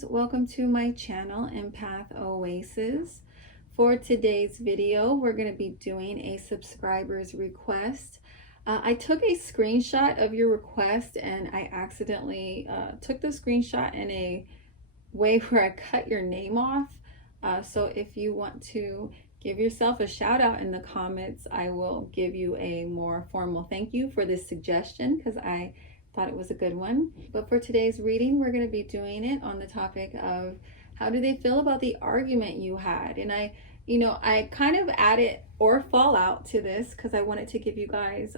guys, welcome to my channel, EmpathOasis. For today's video, we're going to be doing a subscriber's request. I took a screenshot of your request and I accidentally took the screenshot in a way where I cut your name off. So if you want to give yourself a shout out in the comments, I will give you a more formal thank you for this suggestion because I thought it was a good one. But for today's reading, we're going to be doing it on the topic of how do they feel about the argument you had. And I kind of added or fallout to this because I wanted to give you guys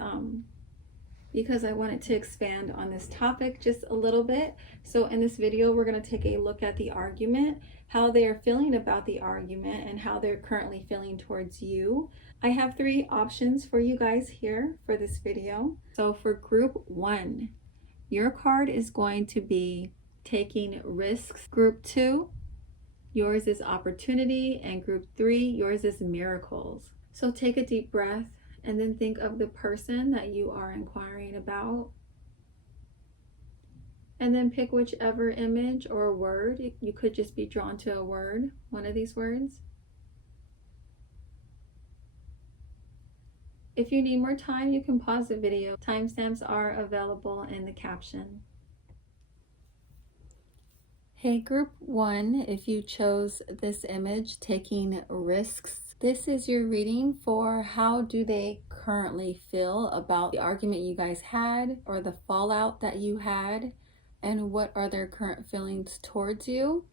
because I wanted to expand on this topic just a little bit. So in this video, we're going to take a look at the argument, how they are feeling about the argument, and how they're currently feeling towards you. I have 3 options for you guys here for this video. So for group 1, your card is going to be taking risks. Group 2, yours is opportunity. And group 3, yours is miracles. So take a deep breath and then think of the person that you are inquiring about. And then pick whichever image or word. You could just be drawn to a word, one of these words. If you need more time, you can pause the video. Timestamps are available in the caption. Hey, group 1, if you chose this image, taking risks, this is your reading for how do they currently feel about the argument you guys had or the fallout that you had, and what are their current feelings towards you.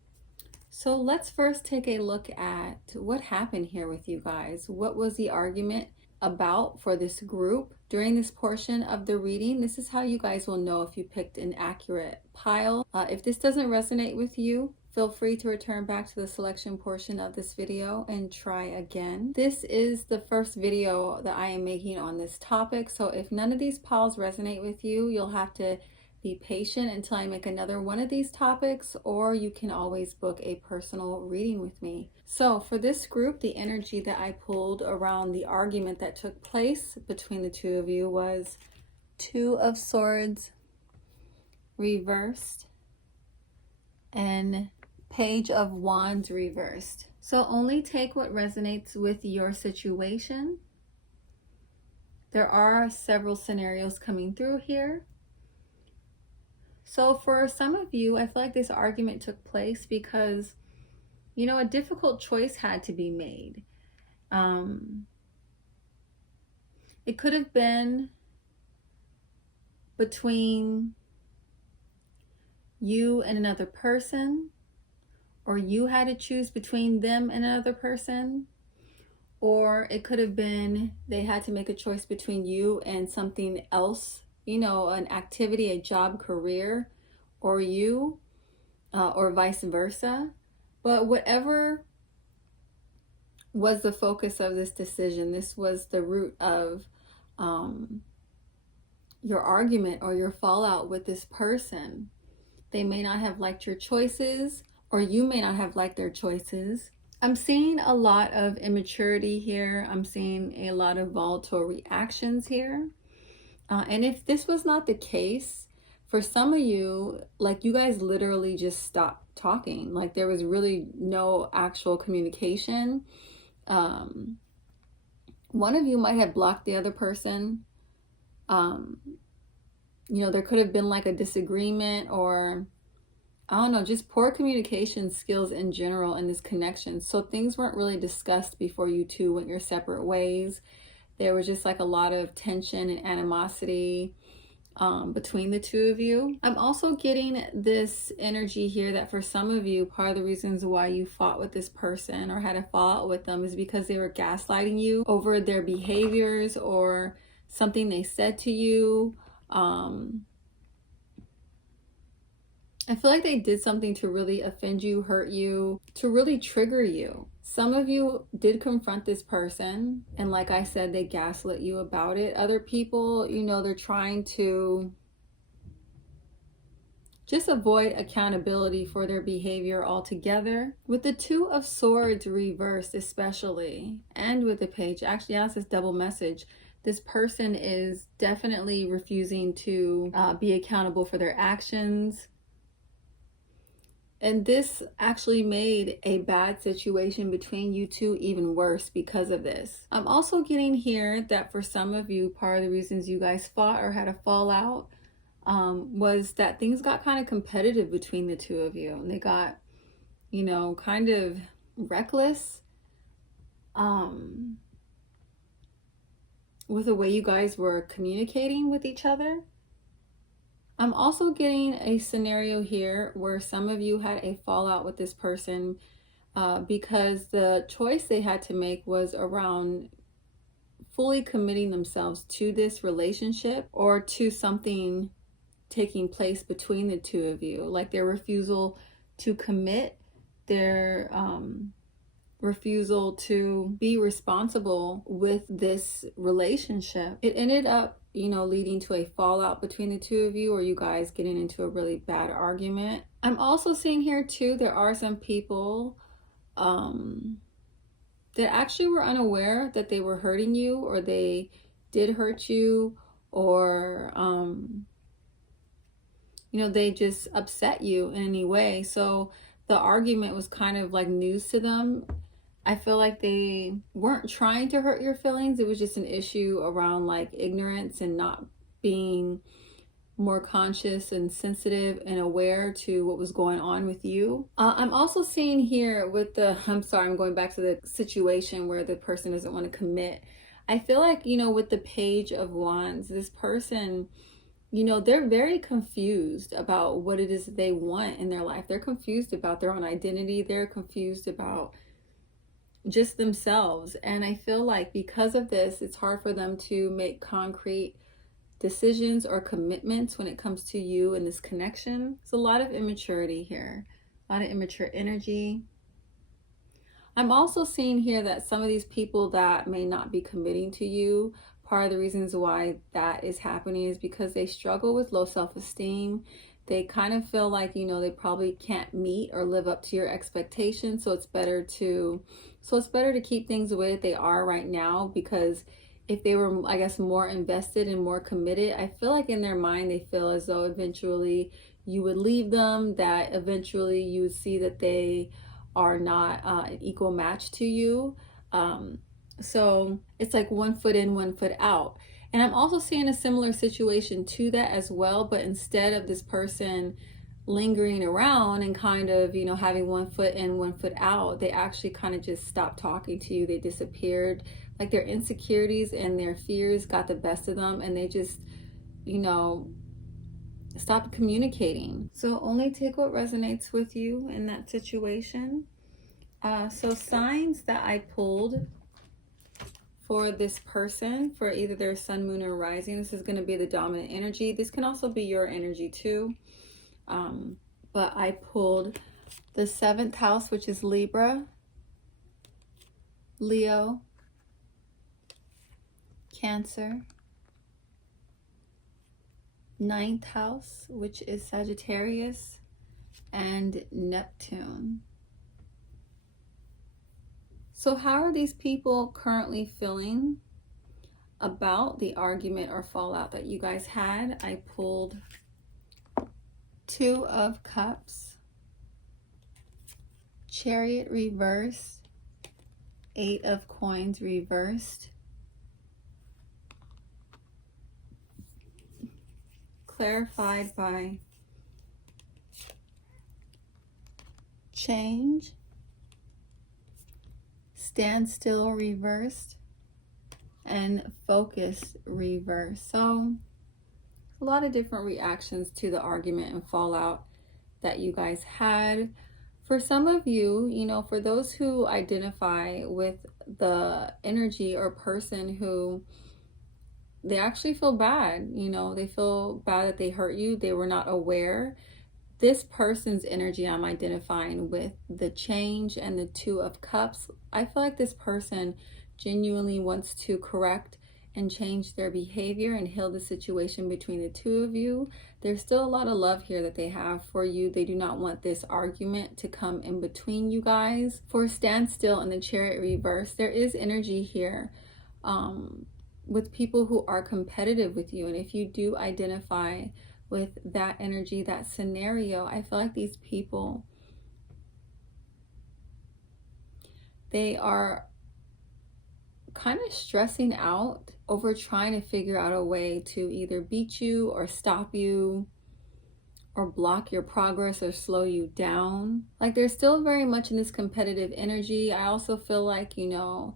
So let's first take a look at what happened here with you guys. What was the argument about for this group? During this portion of the reading, this is how you guys will know if you picked an accurate pile. If this doesn't resonate with you, feel free to return back to the selection portion of this video and try again. This is the first video that I am making on this topic, so if none of these piles resonate with you, you'll have to be patient until I make another one of these topics, or you can always book a personal reading with me. So for this group, the energy that I pulled around the argument that took place between the two of you was 2 of Swords reversed and Page of Wands reversed. So only take what resonates with your situation. There are several scenarios coming through here. So for some of you, I feel like this argument took place because, a difficult choice had to be made. It could have been between you and another person, or you had to choose between them and another person, or it could have been they had to make a choice between you and something else, an activity, a job, career, or you, or vice versa. But whatever was the focus of this decision, this was the root of your argument or your fallout with this person. They may not have liked your choices, or you may not have liked their choices. I'm seeing a lot of immaturity here. I'm seeing a lot of volatile reactions here. And if this was not the case, for some of you, like you guys literally just stopped talking. Like there was really no actual communication. One of you might have blocked the other person. There could have been like a disagreement, or I don't know, just poor communication skills in general in this connection. So things weren't really discussed before you two went your separate ways. There was just like a lot of tension and animosity between the two of you. I'm also getting this energy here that for some of you, part of the reasons why you fought with this person or had a fallout with them is because they were gaslighting you over their behaviors or something they said to you. I feel like they did something to really offend you, hurt you, to really trigger you. Some of you did confront this person, and like I said, they gaslit you about it. Other people, they're trying to just avoid accountability for their behavior altogether. With the 2 of Swords reversed especially, and with the Page, actually that's this double message. This person is definitely refusing to be accountable for their actions. And this actually made a bad situation between you two even worse because of this. I'm also getting here that for some of you, part of the reasons you guys fought or had a fallout was that things got kind of competitive between the two of you. And they got, you know, kind of reckless with the way you guys were communicating with each other. I'm also getting a scenario here where some of you had a fallout with this person because the choice they had to make was around fully committing themselves to this relationship or to something taking place between the two of you, like their refusal to commit, their refusal to be responsible with this relationship. It ended up, you know, leading to a fallout between the two of you, or you guys getting into a really bad argument. I'm also seeing here too, there are some people that actually were unaware that they were hurting you, or they did hurt you, or you know, they just upset you in any way. So the argument was kind of like news to them. I feel like they weren't trying to hurt your feelings. It was just an issue around like ignorance and not being more conscious and sensitive and aware to what was going on with you. I'm also seeing here with the, I'm sorry, I'm going back to the situation where the person doesn't want to commit. I feel like, you know, with the Page of Wands, this person, you know, they're very confused about what it is that they want in their life. They're confused about their own identity. They're confused about just themselves. And I feel like because of this, it's hard for them to make concrete decisions or commitments when it comes to you and this connection. It's a lot of immaturity here, a lot of immature energy. I'm also seeing here that some of these people that may not be committing to you, part of the reasons why that is happening is because they struggle with low self-esteem. They kind of feel like, you know, they probably can't meet or live up to your expectations. So it's better to keep things the way that they are right now, because if they were, I guess, more invested and more committed, I feel like in their mind they feel as though eventually you would leave them, that eventually you would see that they are not an equal match to you. So it's like one foot in, one foot out. And I'm also seeing a similar situation to that as well, but instead of this person lingering around and kind of, you know, having one foot in, one foot out, they actually kind of just stopped talking to you. They disappeared. Like their insecurities and their fears got the best of them, and they just, you know, stopped communicating. So only take what resonates with you in that situation. So signs that I pulled for this person, for either their sun, moon, or rising, this is going to be the dominant energy. This can also be your energy too. But I pulled the 7th house, which is Libra, Leo, Cancer, 9th house, which is Sagittarius, and Neptune. So how are these people currently feeling about the argument or fallout that you guys had? I pulled 2 of Cups, Chariot reversed, 8 of Coins reversed, clarified by Change, Standstill reversed, and Focus reversed. So a lot of different reactions to the argument and fallout that you guys had. For some of you, you know, for those who identify with the energy or person who they actually feel bad, you know, they feel bad that they hurt you, they were not aware. This person's energy I'm identifying with the Change and the 2 of Cups. I feel like this person genuinely wants to correct and change their behavior and heal the situation between the two of you. There's still a lot of love here that they have for you. They do not want this argument to come in between you guys. For Standstill and the Chariot reverse, there is energy here with people who are competitive with you. And if you do identify with that energy, that scenario, I feel like these people They are kind of stressing out over trying to figure out a way to either beat you or stop you or block your progress or slow you down. Like they're still very much in this competitive energy. I also feel like, you know,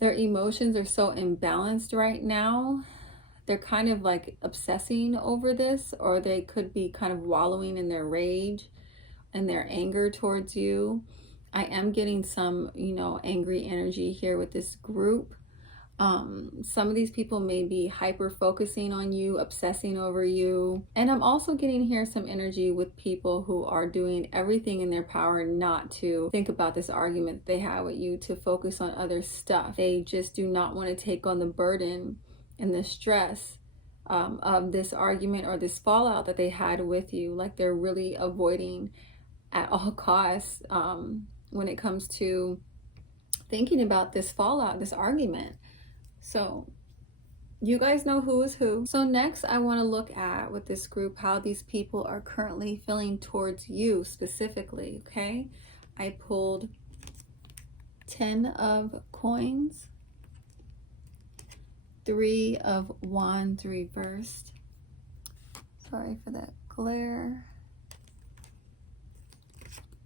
their emotions are so imbalanced right now. They're kind of like obsessing over this, or they could be kind of wallowing in their rage and their anger towards you. I am getting some, you know, angry energy here with this group. Some of these people may be hyper focusing on you, obsessing over you. And I'm also getting here some energy with people who are doing everything in their power not to think about this argument they have with you, to focus on other stuff. They just do not want to take on the burden and the stress of this argument or this fallout that they had with you. Like they're really avoiding at all costs when it comes to thinking about this fallout, this argument. So you guys know who is who. So next I want to look at with this group how these people are currently feeling towards you specifically, okay? I pulled 10 of coins, 3 of wands reversed. Sorry for that glare.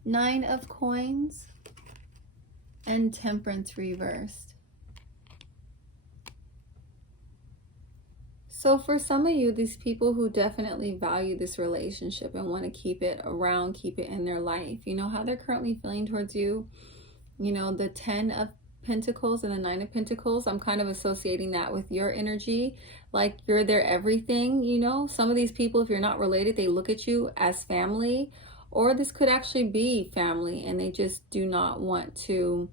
9 of coins and temperance reversed. So for some of you, these people who definitely value this relationship and want to keep it around, keep it in their life, you know how they're currently feeling towards you. You know, the 10 of Pentacles and the 9 of Pentacles, I'm kind of associating that with your energy. Like you're their everything, you know. Some of these people, if you're not related, they look at you as family, or this could actually be family, and they just do not want to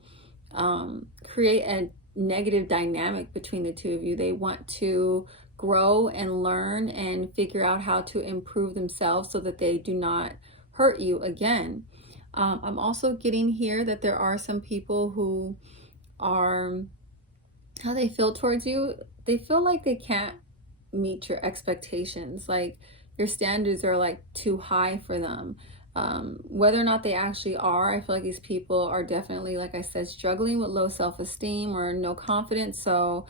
create a negative dynamic between the two of you. They want to grow and learn and figure out how to improve themselves so that they do not hurt you again. I'm also getting here that there are some people who are, how they feel towards you, they feel like they can't meet your expectations. Like your standards are like too high for them. Whether or not they actually are, I feel like these people are definitely, like I said, struggling with low self-esteem or no confidence. So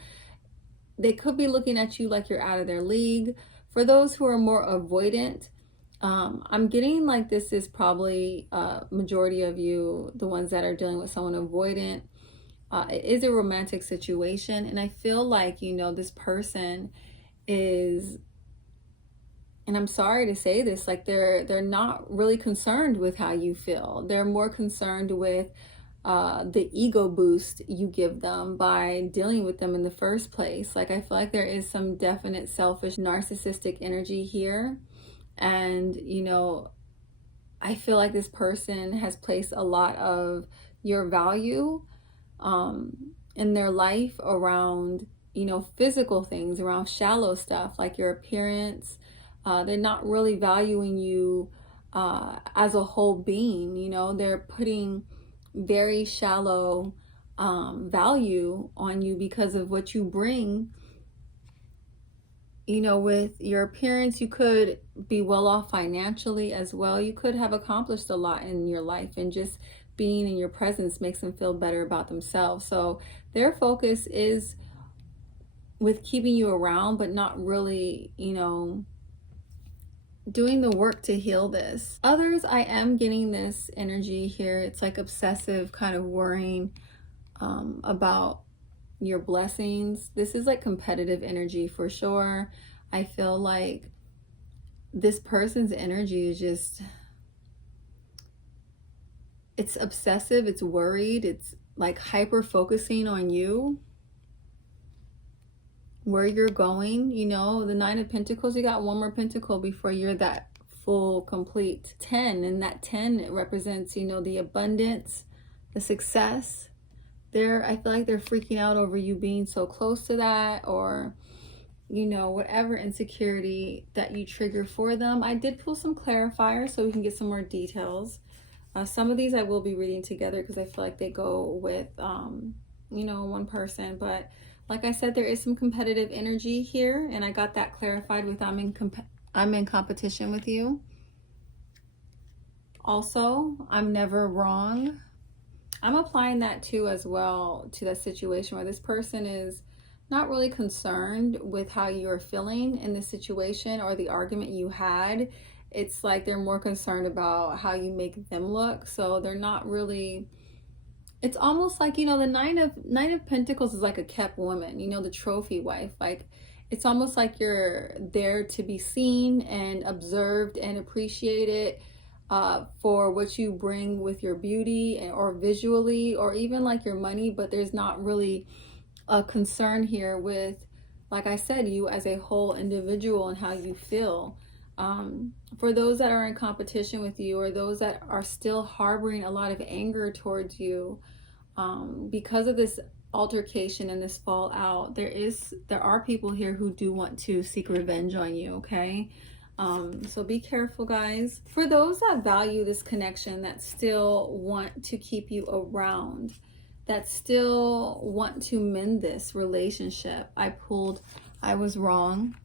they could be looking at you like you're out of their league. For those who are more avoidant, I'm getting like this is probably majority of you, the ones that are dealing with someone avoidant. It is a romantic situation, and I feel like, you know, this person is, and I'm sorry to say this, like they're not really concerned with how you feel. They're more concerned with the ego boost you give them by dealing with them in the first place. Like I feel like there is some definite selfish narcissistic energy here, and you know, I feel like this person has placed a lot of your value in their life around, you know, physical things, around shallow stuff like your appearance. They're not really valuing you as a whole being. You know, they're putting very shallow value on you because of what you bring. You know, with your appearance, you could be well off financially as well. You could have accomplished a lot in your life, and just being in your presence makes them feel better about themselves. So their focus is with keeping you around, but not really, you know, doing the work to heal this. Others, I am getting this energy here. It's like obsessive kind of worrying about your blessings. This is like competitive energy for sure. I feel like this person's energy is just, it's obsessive, it's worried, it's like hyper focusing on you, where you're going. You know, the 9 of Pentacles, you got one more pentacle before you're that full complete 10, and that 10, it represents, you know, the abundance, the success. I feel like they're freaking out over you being so close to that, or you know, whatever insecurity that you trigger for them. I did pull some clarifiers so we can get some more details. Some of these I will be reading together because I feel like they go with you know, one person. But like I said, there is some competitive energy here, and I got that clarified with I'm in competition with you. Also, I'm never wrong. I'm applying that too as well to that situation where this person is not really concerned with how you're feeling in the situation or the argument you had. It's like they're more concerned about how you make them look. So they're not really, it's almost like, the nine of Pentacles is like a kept woman, the trophy wife. Like it's almost like you're there to be seen and observed and appreciated for what you bring with your beauty or visually or even like your money, but there's not really a concern here with, like I said, you as a whole individual and how you feel. For those that are in competition with you or those that are still harboring a lot of anger towards you because of this altercation and this fallout, there are people here who do want to seek revenge on you, okay? So be careful, guys. For those that value this connection, that still want to keep you around, that still want to mend this relationship, I was wrong.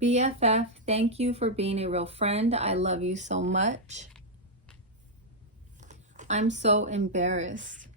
BFF, thank you for being a real friend. I love you so much. I'm so embarrassed.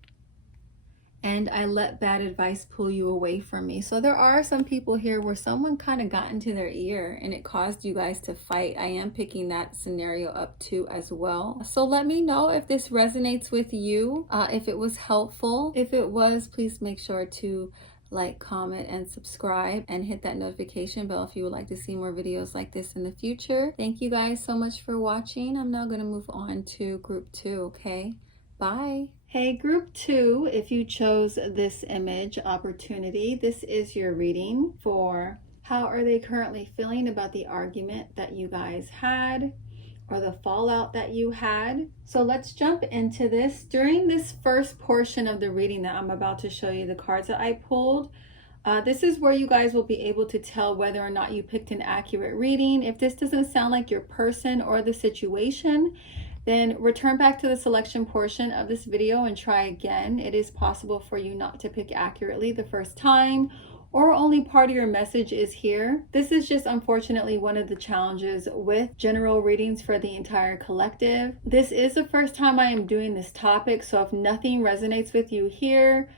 And I let bad advice pull you away from me. So there are some people here where someone kind of got into their ear and it caused you guys to fight. I am picking that scenario up too as well. So let me know if this resonates with you, if it was helpful. If it was, please make sure to like, comment, and subscribe, and hit that notification bell if you would like to see more videos like this in the future. Thank you guys so much for watching. I'm now going to move on to group 2, okay? Bye. Hey, group 2, if you chose this image opportunity, this is your reading for how are they currently feeling about the argument that you guys had or the fallout that you had. So let's jump into this. During this first portion of the reading that I'm about to show you, the cards that I pulled, this is where you guys will be able to tell whether or not you picked an accurate reading. If this doesn't sound like your person or the situation, then return back to the selection portion of this video and try again. It is possible for you not to pick accurately the first time, or only part of your message is here. This is just unfortunately one of the challenges with general readings for the entire collective. This is the first time I am doing this topic, so if nothing resonates with you here,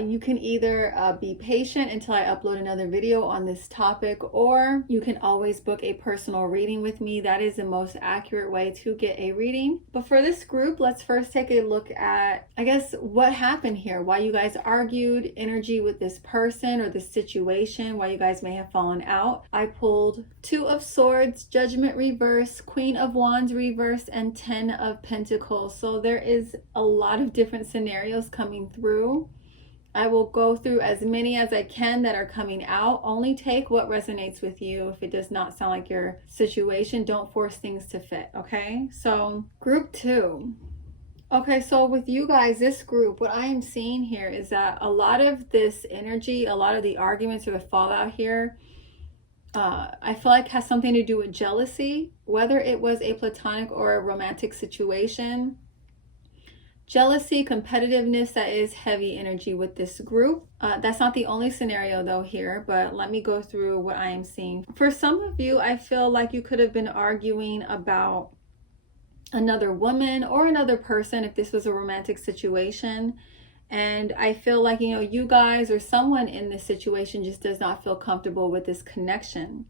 you can either be patient until I upload another video on this topic, or you can always book a personal reading with me. That is the most accurate way to get a reading. But for this group, let's first take a look at, I guess, what happened here, why you guys argued, energy with this person or this situation, why you guys may have fallen out. I pulled 2 of Swords, Judgment reverse, Queen of Wands reverse, and 10 of Pentacles. So there is a lot of different scenarios coming through. I will go through as many as I can that are coming out. Only take what resonates with you. If it does not sound like your situation, don't force things to fit, okay? So group 2. Okay, so with you guys, this group, what I am seeing here is that a lot of this energy, a lot of the arguments or the fallout here, I feel like has something to do with jealousy, whether it was a platonic or a romantic situation. Jealousy, competitiveness, that is heavy energy with this group. That's not the only scenario though here, but let me go through what I am seeing. For some of you, I feel like you could have been arguing about another woman or another person if this was a romantic situation. And I feel like, you guys or someone in this situation just does not feel comfortable with this connection.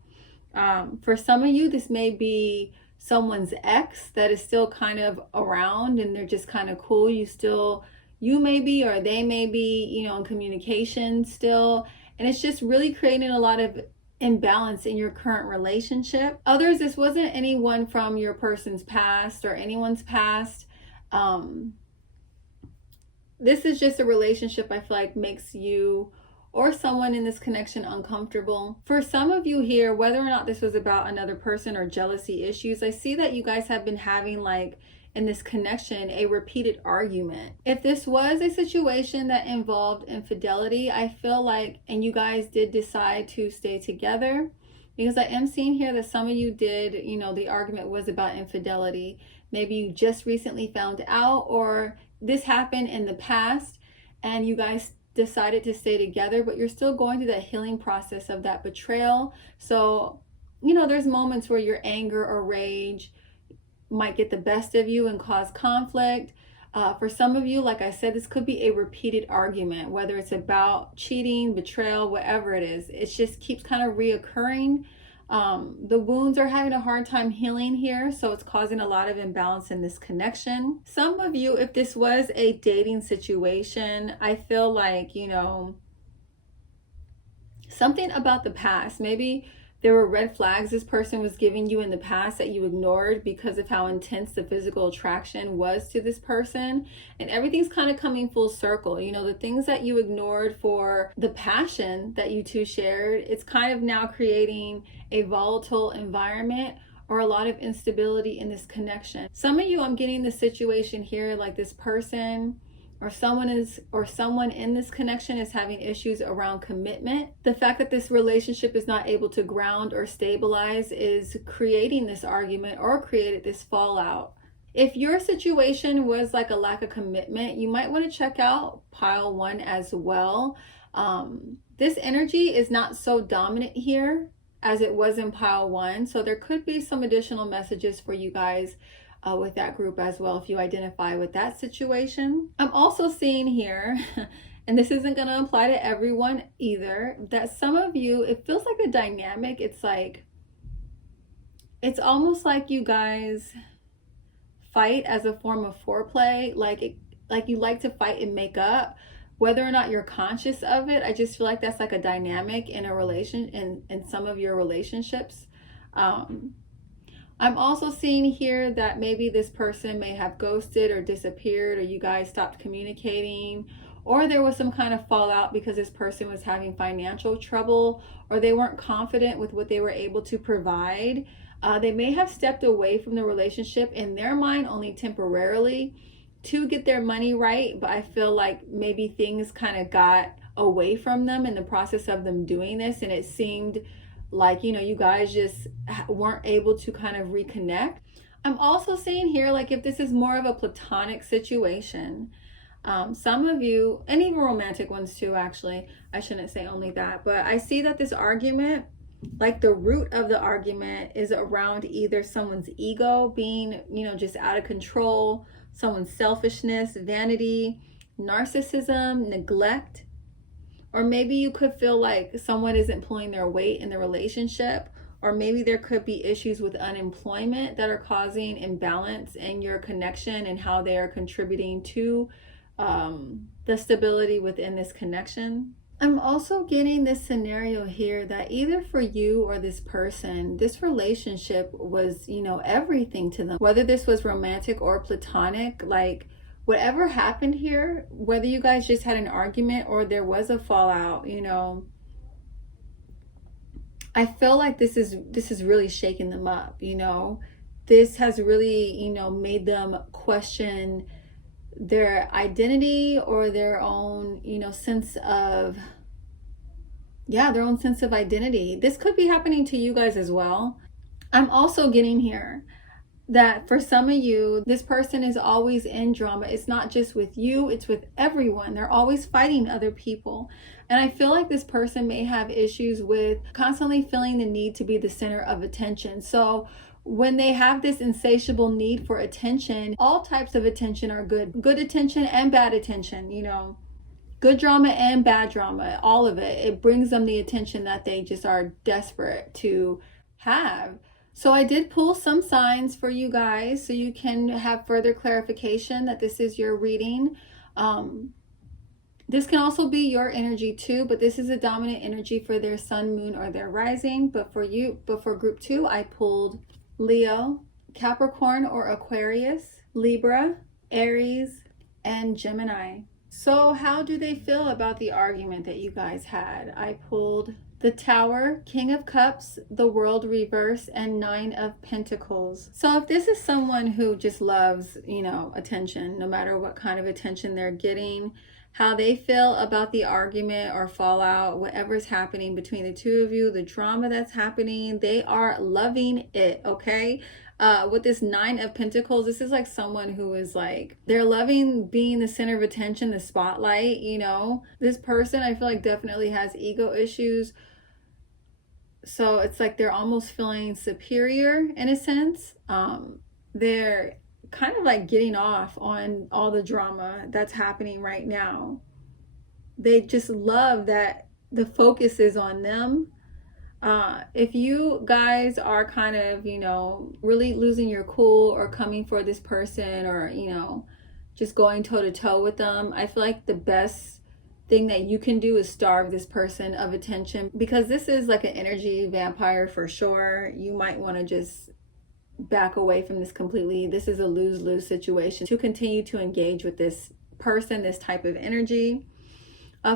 For some of you, this may be someone's ex that is still kind of around and they're just kind of cool. You may be, or they may be, in communication still. And it's just really creating a lot of imbalance in your current relationship. Others, this wasn't anyone from your person's past or anyone's past. This is just a relationship I feel like makes you or someone in this connection uncomfortable. For some of you here, whether or not this was about another person or jealousy issues, I see that you guys have been having, like, in this connection, a repeated argument. If this was a situation that involved infidelity, I feel like, and you guys did decide to stay together, because I am seeing here that some of you did, the argument was about infidelity. Maybe you just recently found out, or this happened in the past and you guys decided to stay together, but you're still going through that healing process of that betrayal. So, there's moments where your anger or rage, might get the best of you and cause conflict. For some of you, like I said, this could be a repeated argument, whether it's about cheating, betrayal, whatever it is. It just keeps kind of reoccurring. The wounds are having a hard time healing here, so it's causing a lot of imbalance in this connection. Some of you, if this was a dating situation, I feel like, something about the past. Maybe there were red flags this person was giving you in the past that you ignored because of how intense the physical attraction was to this person. And everything's kind of coming full circle. The things that you ignored for the passion that you two shared, it's kind of now creating a volatile environment or a lot of instability in this connection. Some of you, I'm getting the situation here like this person or someone in this connection is having issues around commitment. The fact that this relationship is not able to ground or stabilize is creating this argument or created this fallout. If your situation was like a lack of commitment, you might want to check out pile 1 as well. This energy is not so dominant here as it was in pile 1, so there could be some additional messages for you guys with that group as well if you identify with that situation. I'm also seeing here, and this isn't going to apply to everyone either, that some of you, it feels like the dynamic, it's almost like you guys fight as a form of foreplay, like you like to fight and make up, whether or not you're conscious of it. I just feel like that's like a dynamic in a relation in some of your relationships. I'm also seeing here that maybe this person may have ghosted or disappeared, or you guys stopped communicating, or there was some kind of fallout because this person was having financial trouble, or they weren't confident with what they were able to provide. They may have stepped away from the relationship in their mind only temporarily to get their money right, but I feel like maybe things kind of got away from them in the process of them doing this, and it seemed like, you guys just weren't able to kind of reconnect. I'm also seeing here, like if this is more of a platonic situation, some of you, and even romantic ones too, actually, I shouldn't say only that, but I see that this argument, like the root of the argument is around either someone's ego being, just out of control, someone's selfishness, vanity, narcissism, neglect. Or maybe you could feel like someone isn't pulling their weight in the relationship, or maybe there could be issues with unemployment that are causing imbalance in your connection and how they are contributing to the stability within this connection. I'm also getting this scenario here that either for you or this person, this relationship was, everything to them. Whether this was romantic or platonic, like whatever happened here, whether you guys just had an argument or there was a fallout, I feel like this is really shaking them up, This has really, made them question their identity or their own, sense of, their own sense of identity. This could be happening to you guys as well. I'm also getting here that for some of you, this person is always in drama. It's not just with you, it's with everyone. They're always fighting other people. And I feel like this person may have issues with constantly feeling the need to be the center of attention. So when they have this insatiable need for attention, all types of attention are good. Good attention and bad attention, good drama and bad drama, all of it. It brings them the attention that they just are desperate to have. So I did pull some signs for you guys so you can have further clarification that this is your reading. This can also be your energy too, but this is a dominant energy for their sun, moon, or their rising. But for group 2, I pulled Leo, Capricorn or Aquarius, Libra, Aries, and Gemini. So how do they feel about the argument that you guys had? I pulled the Tower, King of Cups, the World reverse, and 9 of Pentacles. So if this is someone who just loves, attention, no matter what kind of attention they're getting, how they feel about the argument or fallout, whatever's happening between the two of you, the drama that's happening, they are loving it, okay? With this 9 of Pentacles, this is like someone who is like, they're loving being the center of attention, the spotlight, This person, I feel like, definitely has ego issues. So it's like they're almost feeling superior in a sense. they're kind of like getting off on all the drama that's happening right now. They just love that the focus is on them. If you guys are kind of, really losing your cool or coming for this person, or, just going toe to toe with them, I feel like the best thing that you can do is starve this person of attention, because this is like an energy vampire for sure. You might want to just back away from this completely. This is a lose-lose situation to continue to engage with this person, this type of energy.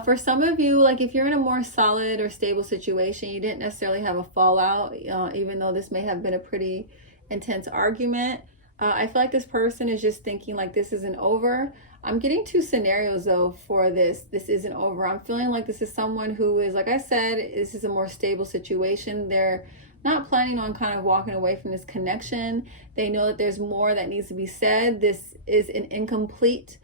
For some of you, like if you're in a more solid or stable situation, you didn't necessarily have a fallout, even though this may have been a pretty intense argument. I feel like this person is just thinking like this isn't over. I'm getting two scenarios though for this. This isn't over. I'm feeling like this is someone who is, like I said, this is a more stable situation. They're not planning on kind of walking away from this connection. They know that there's more that needs to be said. This is an incomplete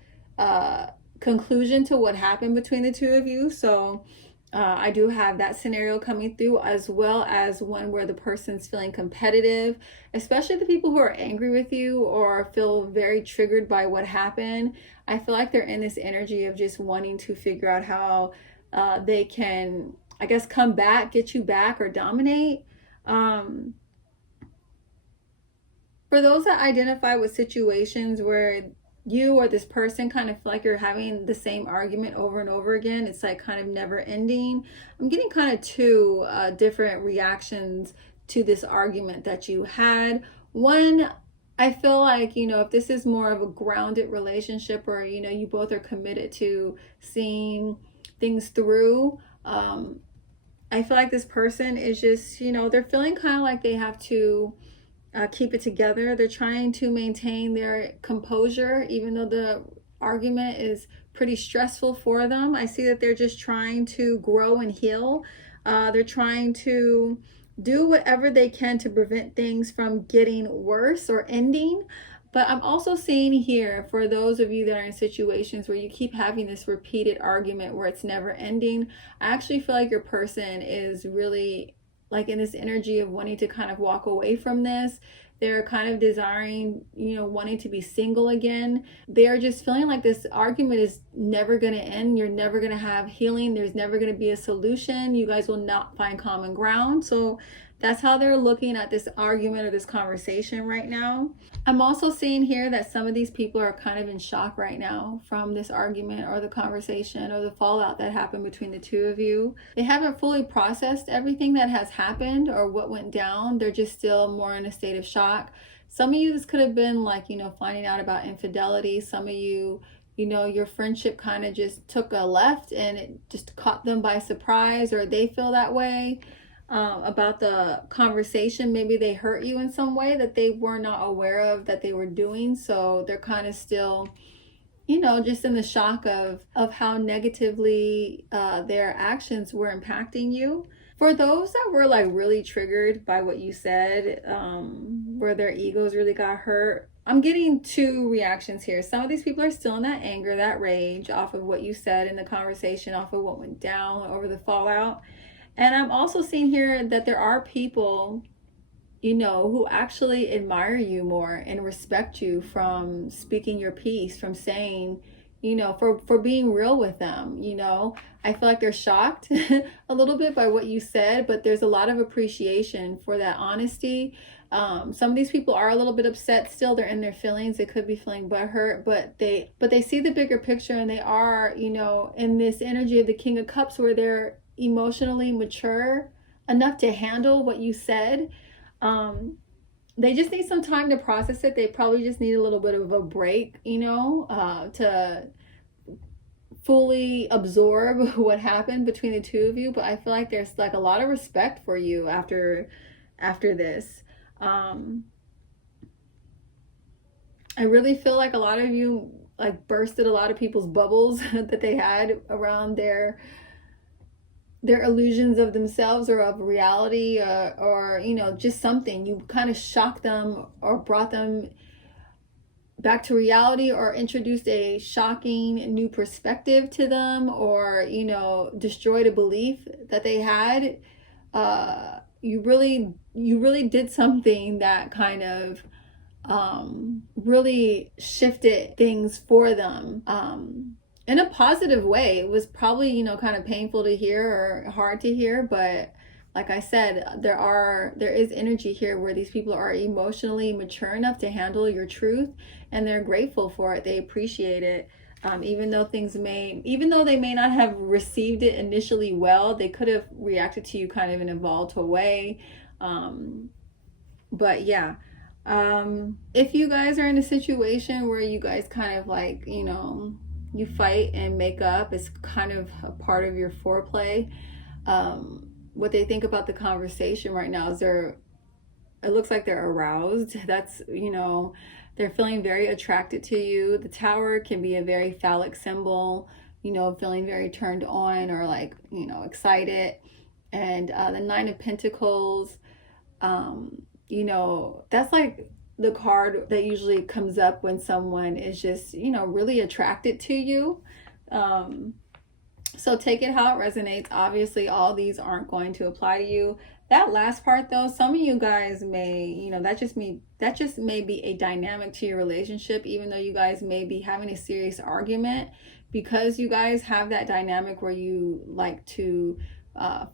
conclusion to what happened between the two of you. So I do have that scenario coming through, as well as one where the person's feeling competitive, especially the people who are angry with you or feel very triggered by what happened. I feel like they're in this energy of just wanting to figure out how they can, I guess, come back, get you back, or dominate. For those that identify with situations where you or this person kind of feel like you're having the same argument over and over again, it's like kind of never ending. I'm getting kind of two different reactions to this argument that you had. One, I feel like, if this is more of a grounded relationship, or, you both are committed to seeing things through, I feel like this person is just, they're feeling kind of like they have to keep it together. They're trying to maintain their composure, even though the argument is pretty stressful for them. I see that they're just trying to grow and heal. They're trying to do whatever they can to prevent things from getting worse or ending. But I'm also seeing here, for those of you that are in situations where you keep having this repeated argument where it's never ending, I actually feel like your person is really like in this energy of wanting to kind of walk away from this. They're kind of desiring, wanting to be single again. They're just feeling like this argument is never going to end. You're never going to have healing. There's never going to be a solution. You guys will not find common ground. So that's how they're looking at this argument or this conversation right now. I'm also seeing here that some of these people are kind of in shock right now from this argument or the conversation or the fallout that happened between the two of you. They haven't fully processed everything that has happened or what went down. They're just still more in a state of shock. Some of you, this could have been like, finding out about infidelity. Some of you, your friendship kind of just took a left and it just caught them by surprise, or they feel that way about the conversation. Maybe they hurt you in some way that they were not aware of that they were doing. So they're kind of still, just in the shock of how negatively their actions were impacting you. For those that were like really triggered by what you said, where their egos really got hurt, I'm getting two reactions here. Some of these people are still in that anger, that rage off of what you said in the conversation, off of what went down over the fallout. And I'm also seeing here that there are people, who actually admire you more and respect you from speaking your piece, from saying, for being real with them. I feel like they're shocked a little bit by what you said, but there's a lot of appreciation for that honesty. Some of these people are a little bit upset still. They're in their feelings. They could be feeling butthurt, but they see the bigger picture, and they are, in this energy of the King of Cups, where they're emotionally mature enough to handle what you said. They just need some time to process it. They probably just need a little bit of a break, to fully absorb what happened between the two of you. But I feel like there's like a lot of respect for you after this. I really feel like a lot of you like bursted a lot of people's bubbles that they had around their illusions of themselves or of reality, or just something. You kind of shocked them or brought them back to reality, or introduced a shocking new perspective to them, or destroyed a belief that they had. You really did something that kind of really shifted things for them in a positive way. It was probably, you know, kind of painful to hear or hard to hear, but like I said, there is energy here where these people are emotionally mature enough to handle your truth, and they're grateful for it. They appreciate it. Even though even though they may not have received it initially well, they could have reacted to you kind of in a volatile way. But yeah, if you guys are in a situation where you guys kind of like, you know, you fight and make up, it's kind of a part of your foreplay. What they think about the conversation right now is it looks like they're aroused. That's, you know, they're feeling very attracted to you. The tower can be a very phallic symbol, you know, feeling very turned on or like, you know, excited. And the Nine of Pentacles, you know, that's like the card that usually comes up when someone is just, you know, really attracted to you. So take it how it resonates. Obviously, all these aren't going to apply to you. That last part though, some of you guys may, you know, that just may be a dynamic to your relationship, even though you guys may be having a serious argument, because you guys have that dynamic where you like to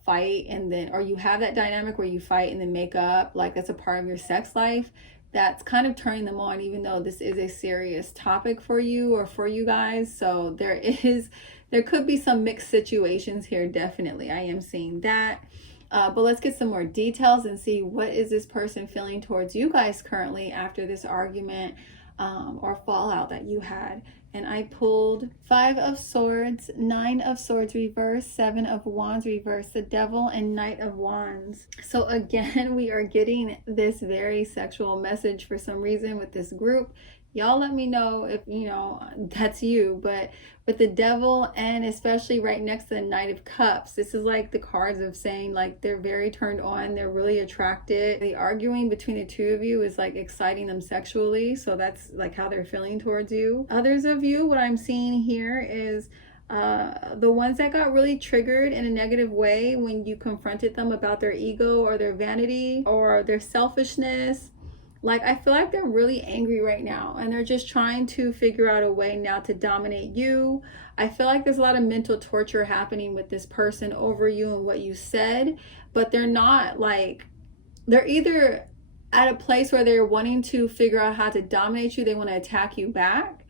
fight, and then, or you have that dynamic where you fight and then make up, like that's a part of your sex life. That's kind of turning them on, even though this is a serious topic for you or for you guys. So there could be some mixed situations here. Definitely, I am seeing that. But let's get some more details and see, what is this person feeling towards you guys currently after this argument or fallout that you had. And I pulled 5 of Swords, 9 of Swords reverse, 7 of Wands reverse, the Devil, and Knight of Wands. So again, we are getting this very sexual message for some reason with this group. Y'all let me know if, you know, that's you. But with the Devil, and especially right next to the Knight of Cups, this is like the cards of saying like they're very turned on, they're really attracted. The arguing between the two of you is like exciting them sexually. So that's like how they're feeling towards you. Others of you, what I'm seeing here is the ones that got really triggered in a negative way when you confronted them about their ego or their vanity or their selfishness. Like, I feel like they're really angry right now, and they're just trying to figure out a way now to dominate you. I feel like there's a lot of mental torture happening with this person over you and what you said, but they're not like, they're either at a place where they're wanting to figure out how to dominate you, they want to attack you back,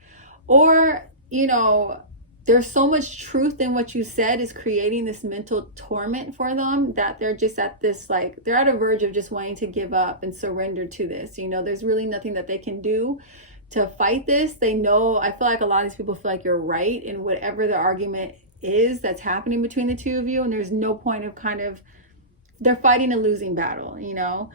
or, you know, there's so much truth in what you said is creating this mental torment for them that they're just at this, like, they're at a verge of just wanting to give up and surrender to this. You know, there's really nothing that they can do to fight this. They know, I feel like a lot of these people feel like you're right in whatever the argument is that's happening between the two of you. And there's no point of kind of, they're fighting a losing battle, you know?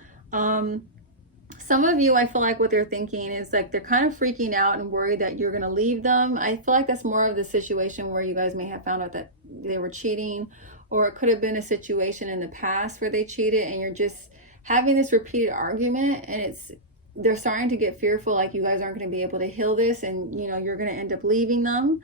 Some of you, I feel like what they're thinking is like they're kind of freaking out and worried that you're going to leave them. I feel like that's more of the situation where you guys may have found out that they were cheating, or it could have been a situation in the past where they cheated and you're just having this repeated argument, and they're starting to get fearful like you guys aren't going to be able to heal this, and you know, you're going to end up leaving them.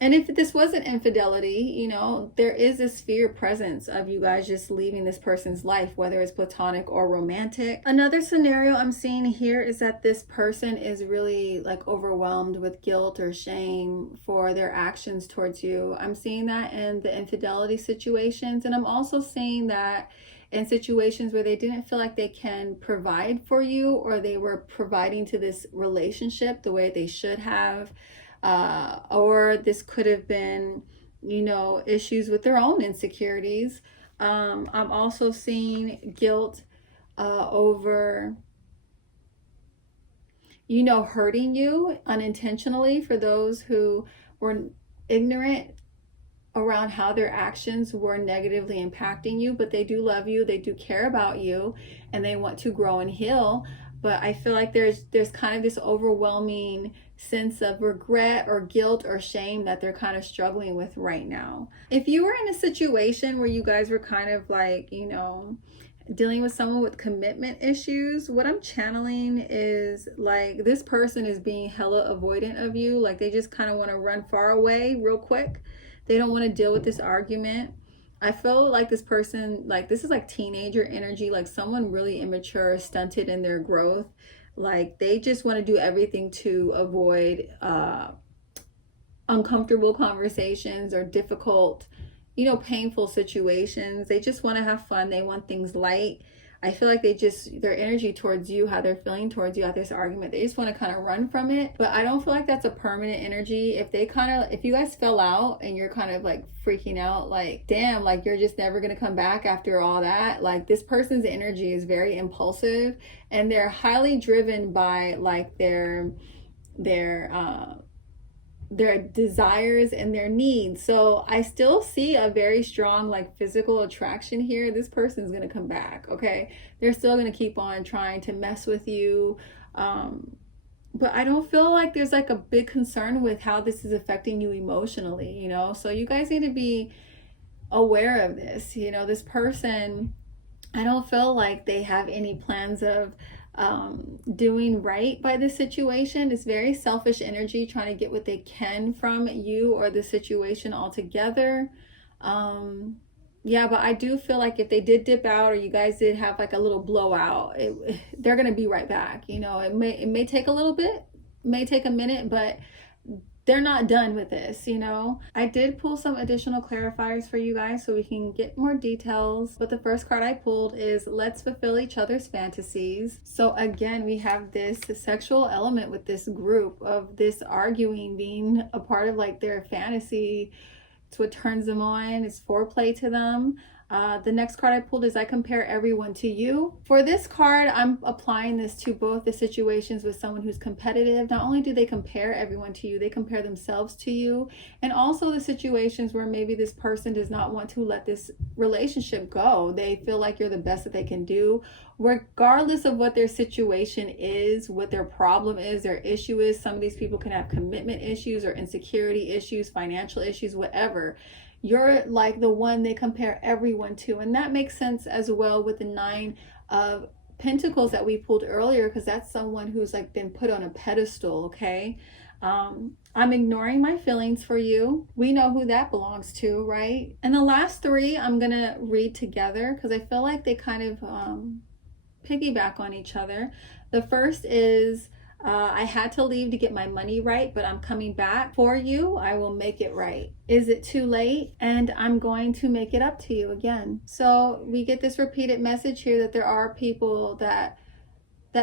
And if this wasn't infidelity, you know, there is this fear presence of you guys just leaving this person's life, whether it's platonic or romantic. Another scenario I'm seeing here is that this person is really like overwhelmed with guilt or shame for their actions towards you. I'm seeing that in the infidelity situations. And I'm also seeing that in situations where they didn't feel like they can provide for you, or they were providing to this relationship the way they should have. Or this could have been, you know, issues with their own insecurities. I'm also seeing guilt over, you know, hurting you unintentionally, for those who were ignorant around how their actions were negatively impacting you, but they do love you, they do care about you, and they want to grow and heal. But I feel like there's kind of this overwhelming sense of regret or guilt or shame that they're kind of struggling with right now. If you were in a situation where you guys were kind of like, you know, dealing with someone with commitment issues, what I'm channeling is like this person is being hella avoidant of you. Like they just kind of want to run far away real quick. They don't want to deal with this argument. I feel like this person, like this is like teenager energy, like someone really immature, stunted in their growth. Like they just want to do everything to avoid uncomfortable conversations or difficult, painful situations. They just want to have fun. They want things light. I feel like their energy towards you, how they're feeling towards you at this argument, they just want to kind of run from it. But I don't feel like that's a permanent energy. If you guys fell out and you're kind of like freaking out, like, damn, like you're just never going to come back after all that. Like this person's energy is very impulsive and they're highly driven by like their desires and their needs. So I still see a very strong like physical attraction here. This person's going to come back, okay? They're still going to keep on trying to mess with you. But I don't feel like there's like a big concern with how this is affecting you emotionally, So you guys need to be aware of this. This person, I don't feel like they have any plans of doing right by this situation. It's very selfish energy, trying to get what they can from you or the situation altogether. Yeah, but I do feel like if they did dip out or you guys did have like a little blowout, they're gonna be right back. It may take a little bit, may take a minute, but they're not done with this. I did pull some additional clarifiers for you guys so we can get more details. But the first card I pulled is let's fulfill each other's fantasies. So again, we have this sexual element with this group of this arguing being a part of like their fantasy. It's what turns them on. It's foreplay to them. The next card I pulled is I compare everyone to you. For this card, I'm applying this to both the situations with someone who's competitive. Not only do they compare everyone to you, they compare themselves to you. And also the situations where maybe this person does not want to let this relationship go. They feel like you're the best that they can do. Regardless of what their situation is, what their problem is, their issue is. Some of these people can have commitment issues or insecurity issues, financial issues, whatever. You're like the one they compare everyone to. And that makes sense as well with the 9 of Pentacles that we pulled earlier, because that's someone who's like been put on a pedestal, okay? I'm ignoring my feelings for you. We know who that belongs to, right? And the last 3 I'm gonna read together because I feel like they kind of piggyback on each other. The first is I had to leave to get my money right, but I'm coming back for you. I will make it right. Is it too late? And I'm going to make it up to you again. So we get this repeated message here that there are people that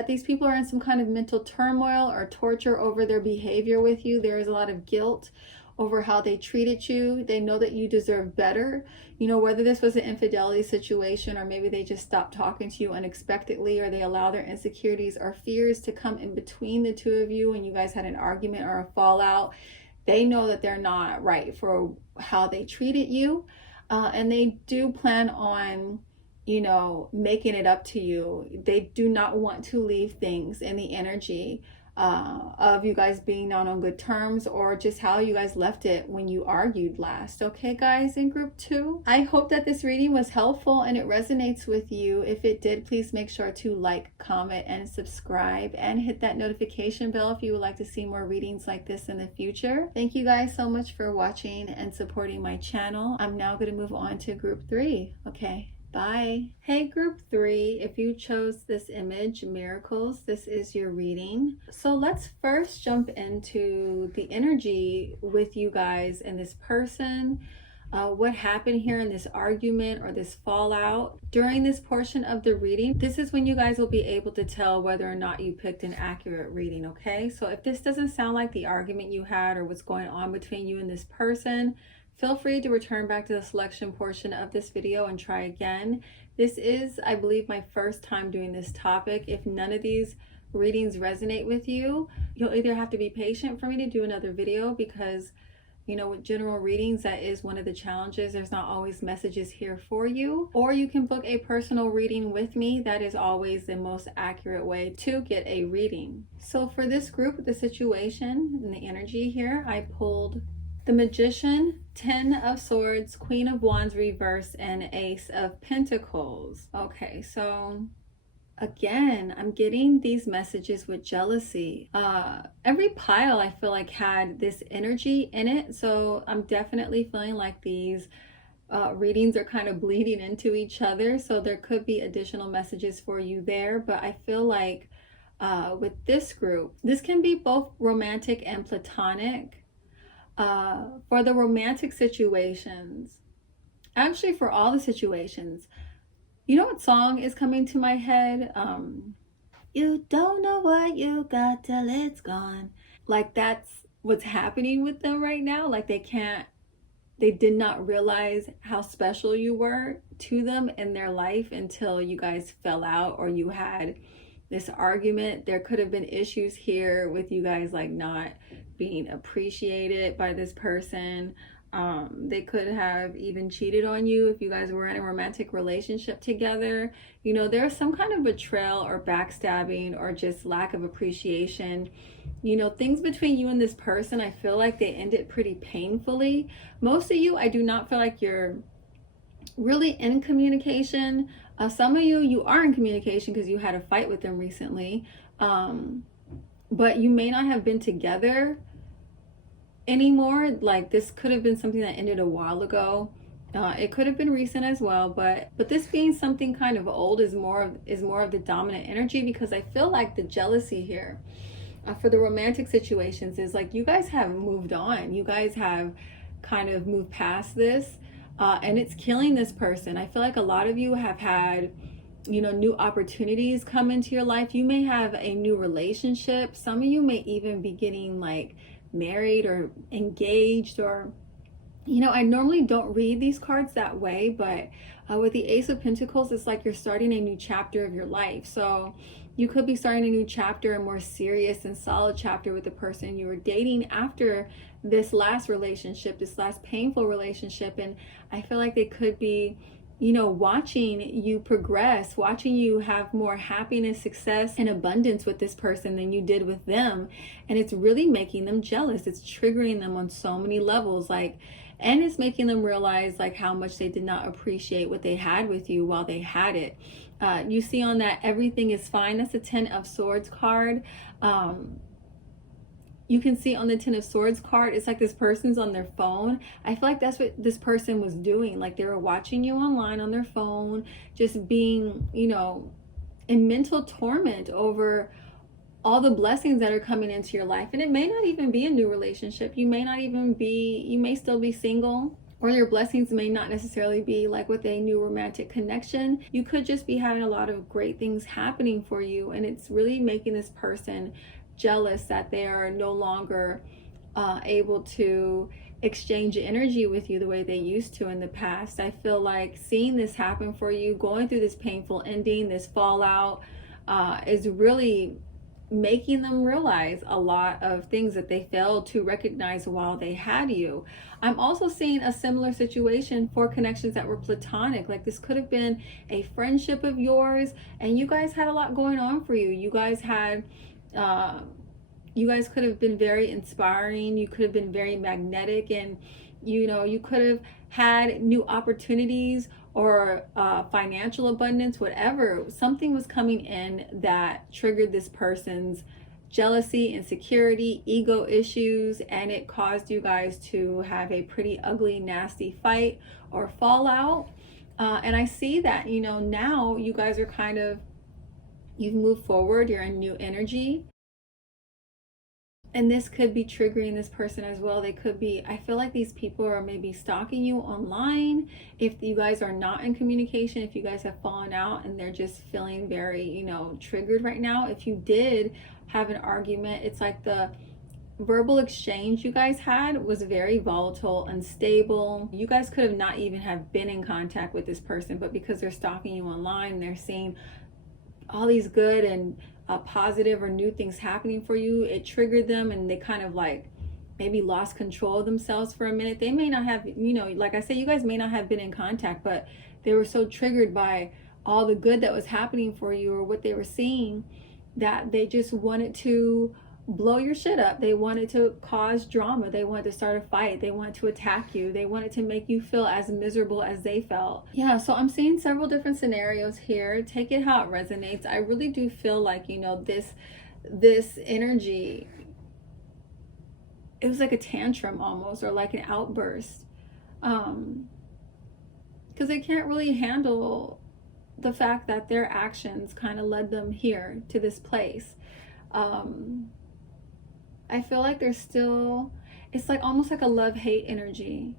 these people are in some kind of mental turmoil or torture over their behavior with you. There is a lot of guilt over how they treated you. They know that you deserve better. Whether this was an infidelity situation or maybe they just stopped talking to you unexpectedly or they allow their insecurities or fears to come in between the two of you and you guys had an argument or a fallout. They know that they're not right for how they treated you. And they do plan on making it up to you. They do not want to leave things in the energy of you guys being not on good terms or just how you guys left it when you argued last. Okay, guys, in group 2, I hope that this reading was helpful and it resonates with you. If it did, please make sure to like, comment, and subscribe and hit that notification bell if you would like to see more readings like this in the future. Thank you guys so much for watching and supporting my channel. I'm now going to move on to group 3. Okay. Bye. Hey group 3, if you chose this image, miracles, this is your reading. So let's first jump into the energy with you guys and this person. What happened here in this argument or this fallout. During this portion of the reading, this is when you guys will be able to tell whether or not you picked an accurate reading, okay? So if this doesn't sound like the argument you had or what's going on between you and this person, feel free to return back to the selection portion of this video and try again. This is, I believe, my first time doing this topic. If none of these readings resonate with you, you'll either have to be patient for me to do another video because, with general readings, that is one of the challenges. There's not always messages here for you. Or you can book a personal reading with me. That is always the most accurate way to get a reading. So for this group, the situation and the energy here, I pulled the Magician, 10 of Swords, Queen of Wands reverse, and Ace of Pentacles. Okay, so again, I'm getting these messages with jealousy. Every pile I feel like had this energy in it. So I'm definitely feeling like these readings are kind of bleeding into each other, so there could be additional messages for you there. But I feel like with this group, this can be both romantic and platonic. For the romantic situations, actually for all the situations, you know what song is coming to my head? You don't know what you got till it's gone. Like that's what's happening with them right now. Like they did not realize how special you were to them in their life until you guys fell out or you had this argument. There could have been issues here with you guys like not being appreciated by this person. They could have even cheated on you if you guys were in a romantic relationship together. You know, there's some kind of betrayal or backstabbing or just lack of appreciation. You know, things between you and this person, I feel like they ended pretty painfully. Most of you, I do not feel like you're really in communication. Some of you are in communication because you had a fight with them recently. But you may not have been together anymore. Like this could have been something that ended a while ago. It could have been recent as well, but this being something kind of old is more of the dominant energy, because I feel like the jealousy here for the romantic situations is like you guys have moved on. You guys have kind of moved past this, and it's killing this person. I feel like a lot of you have had, you know, new opportunities come into your life. You may have a new relationship. Some of you may even be getting like married or engaged, or you know, I normally don't read these cards that way, but with the Ace of Pentacles, it's like you're starting a new chapter of your life. So you could be starting a new chapter, a more serious and solid chapter with the person you were dating after this last relationship, this last painful relationship. And I feel like they could be, you know, watching you progress, watching you have more happiness, success, and abundance with this person than you did with them. And it's really making them jealous. It's triggering them on so many levels, like, and it's making them realize like how much they did not appreciate what they had with you while they had it. You see on that everything is fine. That's the 10 of Swords card. You can see on the 10 of Swords card, it's like this person's on their phone. I feel like that's what this person was doing. Like they were watching you online on their phone, just being, you know, in mental torment over all the blessings that are coming into your life. And it may not even be a new relationship. You may not even be, you may still be single, or your blessings may not necessarily be like with a new romantic connection. You could just be having a lot of great things happening for you, and it's really making this person jealous that they are no longer able to exchange energy with you the way they used to in the past. I feel like seeing this happen for you, going through this painful ending, this fallout, is really making them realize a lot of things that they failed to recognize while they had you. I'm also seeing a similar situation for connections that were platonic. Like this could have been a friendship of yours, and you guys had a lot going on for you. You guys had you guys could have been very inspiring. You could have been very magnetic, and you know, you could have had new opportunities or financial abundance, whatever. Something was coming in that triggered this person's jealousy, insecurity, ego issues, and it caused you guys to have a pretty ugly, nasty fight or fallout. And I see that, you know, now you guys are kind of, you've moved forward, you're in new energy. And this could be triggering this person as well. They could be, I feel like these people are maybe stalking you online. If you guys are not in communication, if you guys have fallen out and they're just feeling very, you know, triggered right now. If you did have an argument, it's like the verbal exchange you guys had was very volatile, unstable. You guys could have not even have been in contact with this person, but because they're stalking you online, they're seeing all these good and positive or new things happening for you, it triggered them, and they kind of like maybe lost control of themselves for a minute. They may not have, you know, like I said, you guys may not have been in contact, but they were so triggered by all the good that was happening for you or what they were seeing that they just wanted to blow your shit up. They wanted to cause drama. They wanted to start a fight. They wanted to attack you. They wanted to make you feel as miserable as they felt. Yeah, so I'm seeing several different scenarios here. Take it how it resonates. I really do feel like, you know, this energy, it was like a tantrum almost, or like an outburst. because they can't really handle the fact that their actions kind of led them here to this place. I feel like there's still, it's like almost like a love-hate energy.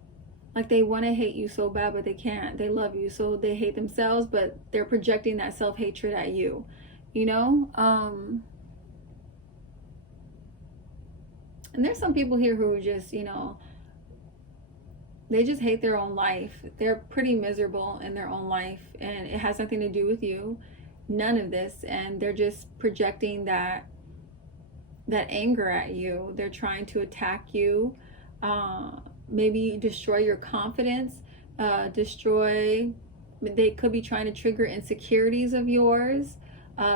Like they want to hate you so bad, but they can't. They love you, so they hate themselves, but they're projecting that self-hatred at you, you know? And there's some people here who are just, you know, they just hate their own life. They're pretty miserable in their own life, and it has nothing to do with you. None of this. And they're just projecting that anger at you. They're trying to attack you, maybe destroy your confidence, they could be trying to trigger insecurities of yours,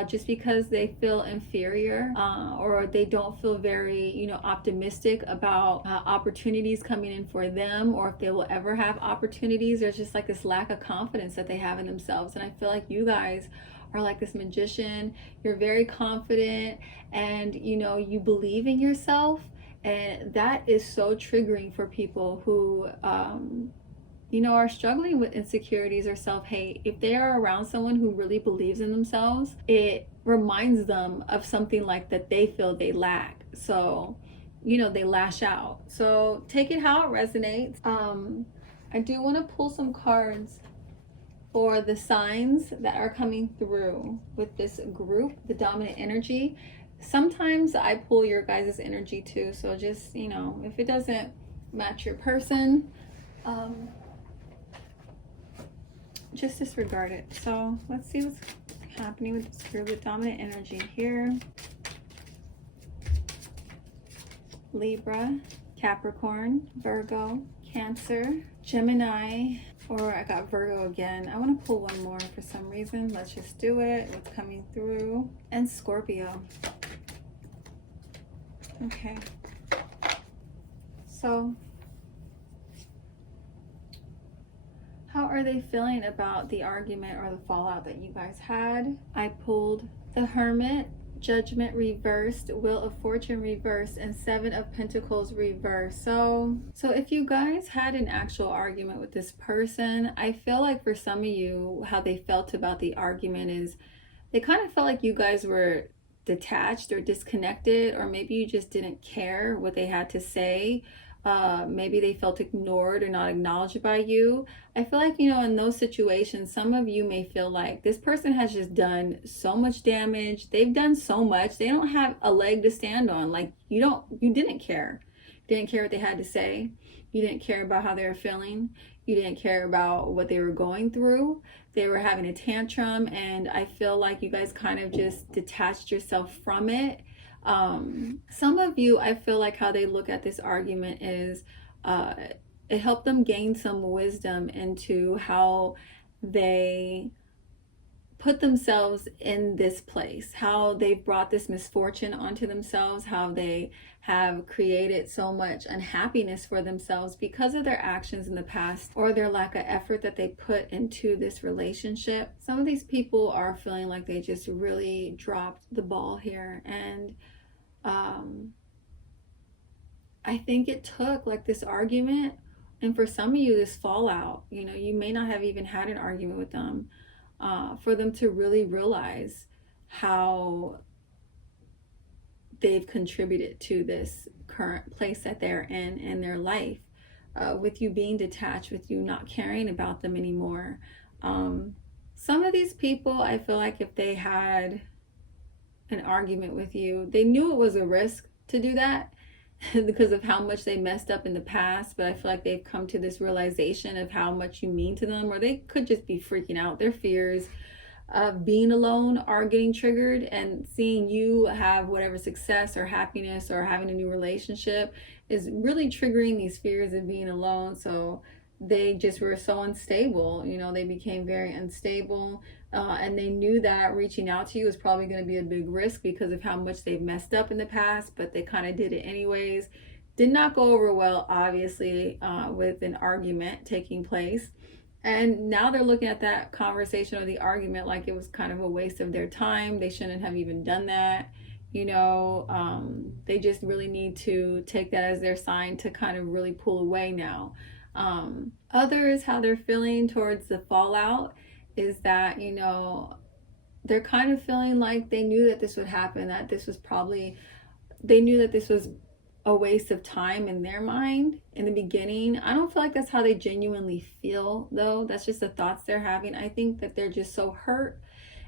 just because they feel inferior, or they don't feel very, you know, optimistic about opportunities coming in for them, or if they will ever have opportunities. There's just like this lack of confidence that they have in themselves. And I feel like you guys are like this magician. You're very confident, and you know, you believe in yourself, and that is so triggering for people who you know, are struggling with insecurities or self-hate. If they are around someone who really believes in themselves, it reminds them of something like that they feel they lack. So, you know, they lash out. So take it how it resonates. I do want to pull some cards for the signs that are coming through with this group, the dominant energy. Sometimes I pull your guys' energy too. So just, you know, if it doesn't match your person, just disregard it. So let's see what's happening with this group, the dominant energy here. Libra, Capricorn, Virgo, Cancer, Gemini, or I got Virgo again. I want to pull one more for some reason. Let's just do it. What's coming through? And Scorpio. Okay. So how are they feeling about the argument or the fallout that you guys had? I pulled the Hermit, Judgment reversed, Wheel of Fortune reversed, and Seven of Pentacles reversed. So if you guys had an actual argument with this person, I feel like for some of you, how they felt about the argument is they kind of felt like you guys were detached or disconnected, or maybe you just didn't care what they had to say. Maybe they felt ignored or not acknowledged by you. I feel like, you know, in those situations, some of you may feel like this person has just done so much damage. They've done so much. They don't have a leg to stand on. Like you didn't care. You didn't care what they had to say. You didn't care about how they were feeling. You didn't care about what they were going through. They were having a tantrum, and I feel like you guys kind of just detached yourself from it. Some of you, I feel like how they look at this argument is it helped them gain some wisdom into how they put themselves in this place, how they've brought this misfortune onto themselves, how they have created so much unhappiness for themselves because of their actions in the past or their lack of effort that they put into this relationship. Some of these people are feeling like they just really dropped the ball here, and I think it took like this argument, and for some of you this fallout, you know, you may not have even had an argument with them, for them to really realize how they've contributed to this current place that they're in their life, with you being detached, with you not caring about them anymore. Some of these people, I feel like if they had an argument with you, they knew it was a risk to do that because of how much they messed up in the past, but I feel like they've come to this realization of how much you mean to them, or they could just be freaking out. Their fears of being alone are getting triggered, and seeing you have whatever success or happiness or having a new relationship is really triggering these fears of being alone. So they just were so unstable, you know, they became very unstable, and they knew that reaching out to you was probably going to be a big risk because of how much they've messed up in the past, but they kind of did it anyways. Did not go over well, obviously, with an argument taking place. And now they're looking at that conversation or the argument like it was kind of a waste of their time. They shouldn't have even done that. You know, they just really need to take that as their sign to kind of really pull away now. Others, how they're feeling towards the fallout is that, you know, they're kind of feeling like they knew that this would happen, that this was probably, they knew that this was a waste of time in their mind in the beginning. I don't feel like that's how they genuinely feel, though. That's just the thoughts they're having. I think that they're just so hurt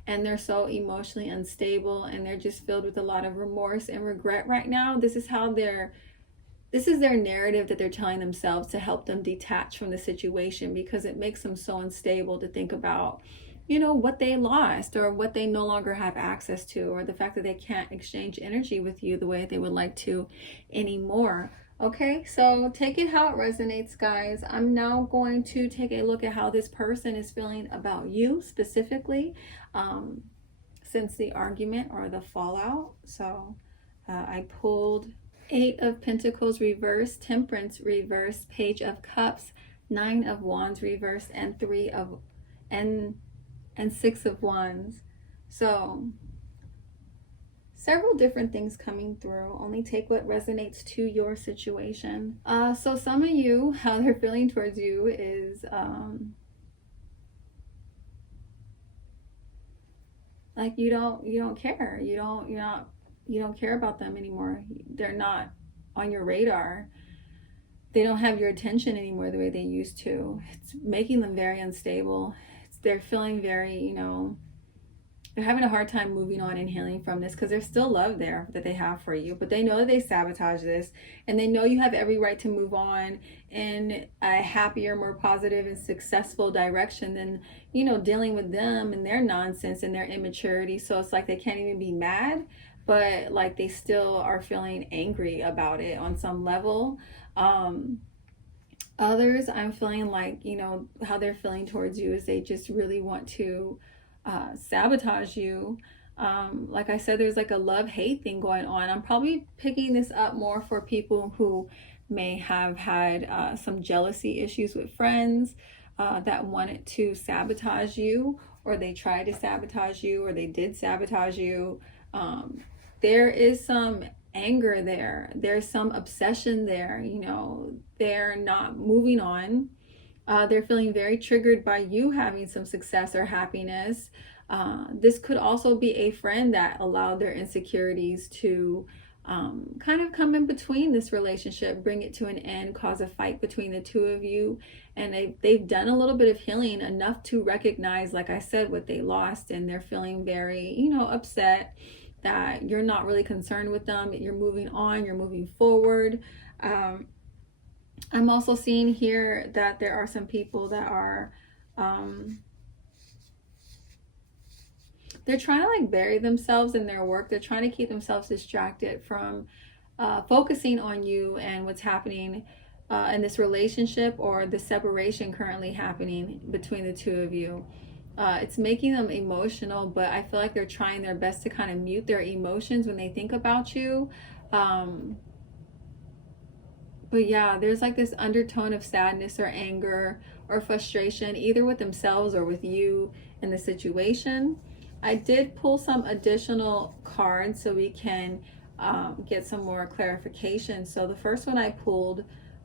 and they're so emotionally unstable and they're just filled with a lot of remorse and regret right now. This is their narrative that they're telling themselves to help them detach from the situation, because it makes them so unstable to think about, you know, what they lost or what they no longer have access to, or the fact that they can't exchange energy with you the way they would like to anymore. Okay, so take it how it resonates, guys. I'm now going to take a look at how this person is feeling about you specifically, since the argument or the fallout. So I pulled 8 of Pentacles reverse, Temperance reverse, Page of Cups, 9 of Wands reverse, and 6 of Wands. So several different things coming through. Only take what resonates to your situation. So some of you, how they're feeling towards you is like you don't care. You don't care about them anymore. They're not on your radar. They don't have your attention anymore the way they used to. It's making them very unstable. They're feeling very, you know, they're having a hard time moving on and healing from this, because there's still love there that they have for you, but they know that they sabotage this, and they know you have every right to move on in a happier, more positive and successful direction than, you know, dealing with them and their nonsense and their immaturity. So it's like they can't even be mad, but like they still are feeling angry about it on some level. Others, I'm feeling like, you know, how they're feeling towards you is they just really want to sabotage you. Like I said, there's like a love-hate thing going on. I'm probably picking this up more for people who may have had some jealousy issues with friends that wanted to sabotage you, or they tried to sabotage you, or they did sabotage you. There is some anger there. There's some obsession there. You know, they're not moving on. They're feeling very triggered by you having some success or happiness. This could also be a friend that allowed their insecurities to kind of come in between this relationship, bring it to an end, cause a fight between the two of you. And they've done a little bit of healing, enough to recognize, like I said, what they lost. And they're feeling very, you know, upset that you're not really concerned with them. You're moving on, you're moving forward. I'm also seeing here that there are some people that are, they're trying to like bury themselves in their work. They're trying to keep themselves distracted from focusing on you and what's happening in this relationship, or the separation currently happening between the two of you. It's making them emotional, but I feel like they're trying their best to kind of mute their emotions when they think about you. But yeah, there's like this undertone of sadness or anger or frustration, either with themselves or with you in the situation. I did pull some additional cards so we can get some more clarification. So the first one I pulled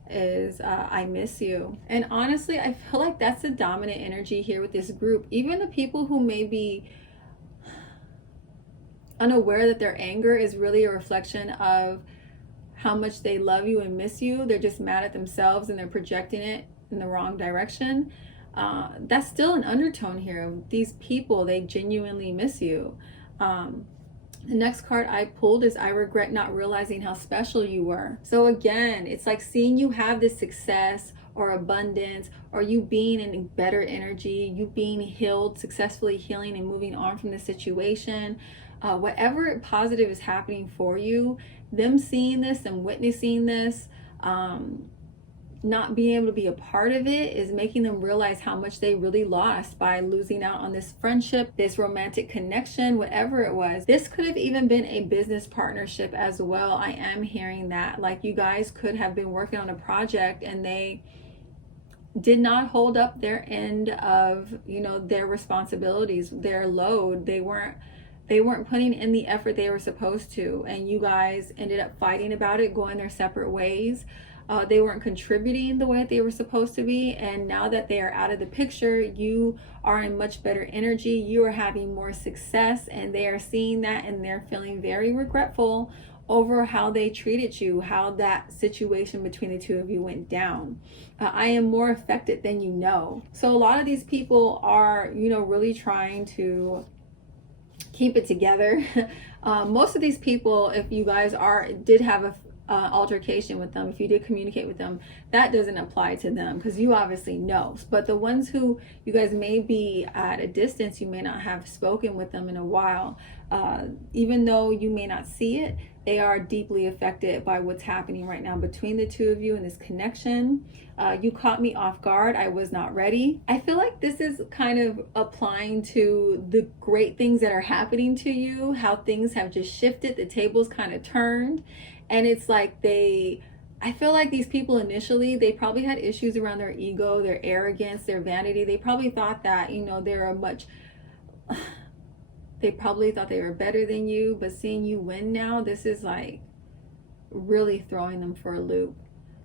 is I miss you. And honestly, I feel like that's the dominant energy here with this group. Even the people who may be unaware that their anger is really a reflection of how much they love you and miss you, they're just mad at themselves and they're projecting it in the wrong direction. That's still an undertone here. These people, they genuinely miss you. The next card I pulled is I regret not realizing how special you were. So again, it's like seeing you have this success or abundance, or you being in better energy, you being healed, successfully healing and moving on from the situation. Whatever positive is happening for you, them seeing this and witnessing this, not being able to be a part of it, is making them realize how much they really lost by losing out on this friendship, this romantic connection, whatever it was. This could have even been a business partnership as well. I am hearing that, like, you guys could have been working on a project and they did not hold up their end of, you know, their responsibilities, their load. They weren't putting in the effort they were supposed to, and you guys ended up fighting about it, going their separate ways. they weren't contributing the way that they were supposed to be, and now that they are out of the picture, you are in much better energy, you are having more success, and they are seeing that and they're feeling very regretful over how they treated you, how that situation between the two of you went down. I am more affected than you know. So a lot of these people are, really trying to keep it together. Most of these people, if you guys did have a altercation with them, if you did communicate with them, that doesn't apply to them because you obviously know. But the ones who you guys may be at a distance, you may not have spoken with them in a while, even though you may not see it, they are deeply affected by what's happening right now between the two of you in this connection. You caught me off guard. I was not ready. I feel like this is kind of applying to the great things that are happening to you, how things have just shifted, the tables kind of turned. And it's like I feel like these people initially, they probably had issues around their ego, their arrogance, their vanity. They probably thought that, they probably thought they were better than you, but seeing you win now, this is like really throwing them for a loop.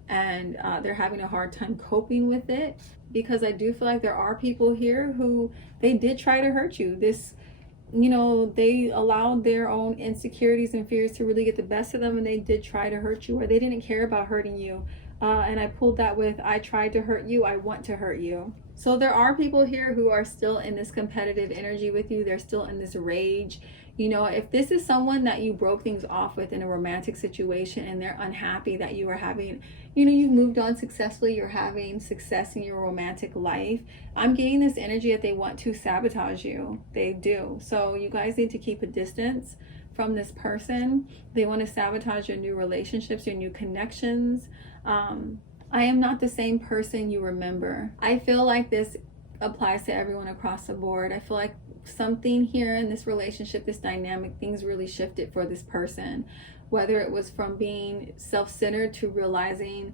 And they're having a hard time coping with it, because I do feel like there are people here who they did try to hurt you. They allowed their own insecurities and fears to really get the best of them, and they did try to hurt you, or they didn't care about hurting you. And I pulled that with, I tried to hurt you, I want to hurt you. So there are people here who are still in this competitive energy with you. They're still in this rage. If this is someone that you broke things off with in a romantic situation and they're unhappy that you are having, you've moved on successfully, you're having success in your romantic life, I'm getting this energy that they want to sabotage you. They do. So you guys need to keep a distance from this person. They want to sabotage your new relationships, your new connections. I am not the same person you remember. I feel like this applies to everyone across the board. I feel like something here in this relationship, this dynamic, things really shifted for this person, whether it was from being self-centered to realizing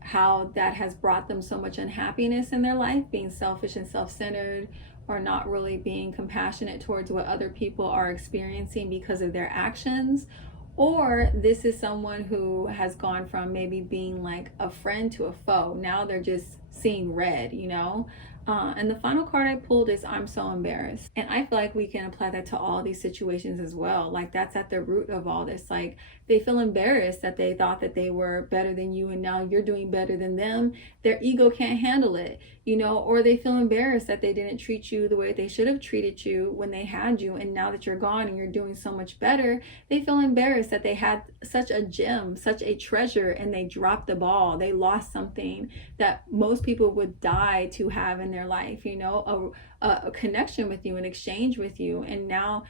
how that has brought them so much unhappiness in their life, being selfish and self-centered, or not really being compassionate towards what other people are experiencing because of their actions. Or this is someone who has gone from maybe being like a friend to a foe. Now they're just seeing red, and the final card I pulled is I'm so embarrassed. And I feel like we can apply that to all these situations as well. Like, that's at the root of all this. Like, they feel embarrassed that they thought that they were better than you, and now you're doing better than them. Their ego can't handle it, or they feel embarrassed that they didn't treat you the way they should have treated you when they had you, and now that you're gone and you're doing so much better, they feel embarrassed that they had such a gem, such a treasure, and they dropped the ball. They lost something that most people would die to have in their life, a connection with you, an exchange with you, and now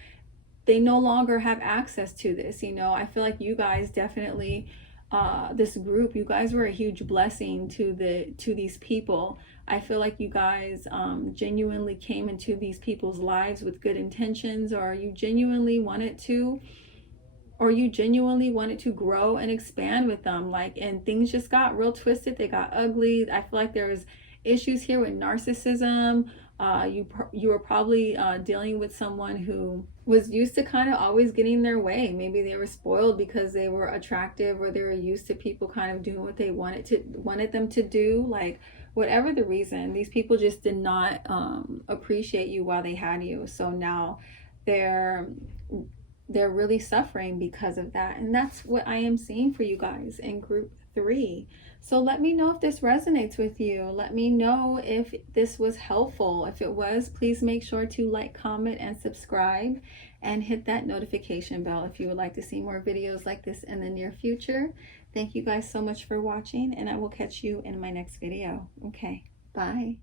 they no longer have access to this. I feel like you guys definitely, this group, you guys were a huge blessing to these people. I feel like you guys genuinely came into these people's lives with good intentions, or you genuinely wanted to grow and expand with them, and things just got real twisted. They got ugly. I feel like there was issues here with narcissism. You were probably dealing with someone who was used to kind of always getting their way. Maybe they were spoiled because they were attractive, or they were used to people kind of doing what they wanted them to do. Like, whatever the reason, these people just did not appreciate you while they had you. So now they're really suffering because of that. And that's what I am seeing for you guys in group 3. So let me know if this resonates with you. Let me know if this was helpful. If it was, please make sure to like, comment, and subscribe, and hit that notification bell if you would like to see more videos like this in the near future. Thank you guys so much for watching, and I will catch you in my next video. Okay, bye.